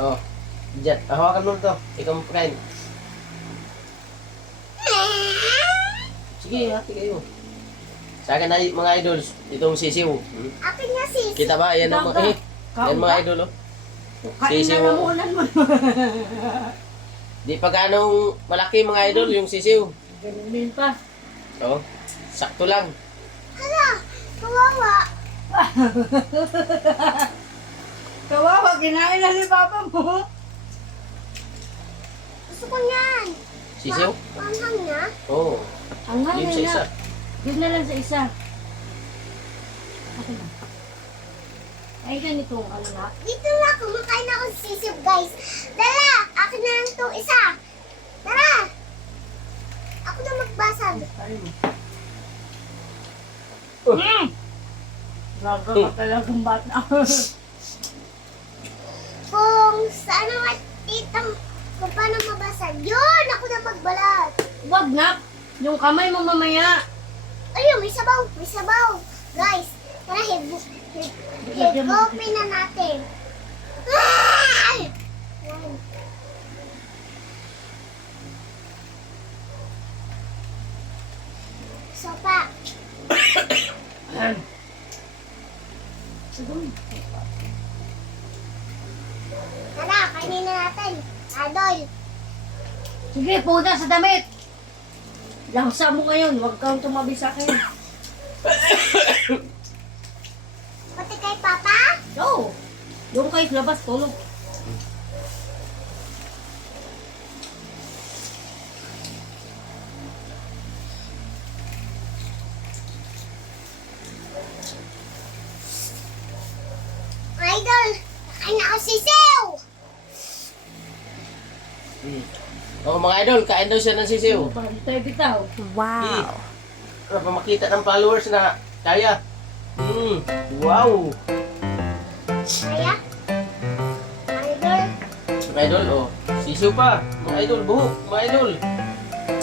Oh. Diyan. Hawakan mo to. Ikaw mo pakain. Sige, hati kayo. Sa akin na mga idols, itong sisiw. Akin nga sis. Kita ba? Yan ang mga, yan mga idol, oh. Kain na namunan mo. Di pa ganong malaki mga idol, yung sisiw. Ganunin pa. Oh, sakto lang. Hala, kawawa. Kawawa, kinain na ni Papa mo. Gusto ko yan. Sisiw? Manghang na. Oo. Ang Yun hangin sa isa. na. Yun na lang sa isa. Ako na. Ay, ganitong ano na. Dito na, kumakain ako sa sisip, guys. Dala, akin na lang itong isa. Tara. Ako na magbasag. Laga ka talagang bata. Kung saan ang titang kung paano mabasag. Yun, ako na magbalat. Wag na. Yung kamay mo mamaya. Ayun, may sabaw. May sabaw. Guys, tara, higopin na natin. Ay! Yan. Sopa. Tara, kainin na natin. Adol. Sige, puda sa damit. Langsa mo ngayon. Huwag kang tumabi sa akin. Pati kay Papa? No. Doon kayo sa labas, tulog. Idol, kain na ako sisiw. Oh, mga idol, kain daw siya ng sisiw. Bitaw. Wow. Para pa makita ng followers na kaya. Wow. Kaya? Idol, Mga idol, oh. Sisiw pa. Mga idol, buhok. Mga idol.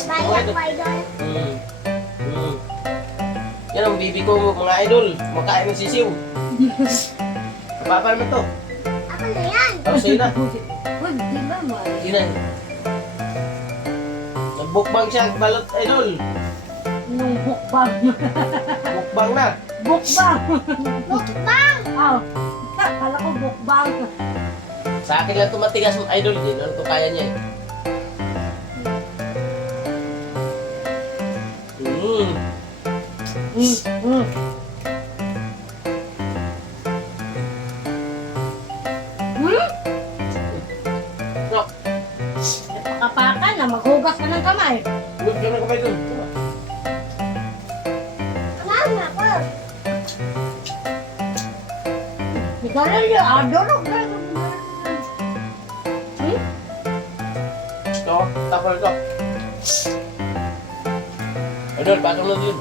bayan ko, Idol. Yan ang bibi ko, mga idol. Makain ng sisiw. Papa naman to. Ako na yan. Tapos sa'yo na. Wag, di ba mo? Sige na. Nagbukbang siya, balot idol. Nung bukbang. Bukbang na. Bukbang. Mukbang. Aw. Kala ko bukbang. Sa akin lang tumatigas ng idol din. Ano to kaya niya eh. No. Kapakan na, maghugas ka ng kamay. Huwag ka na kamay dun. Mama ko. Sigarilyo, adorog na. Ito, tapos ito. Idol, patong na din.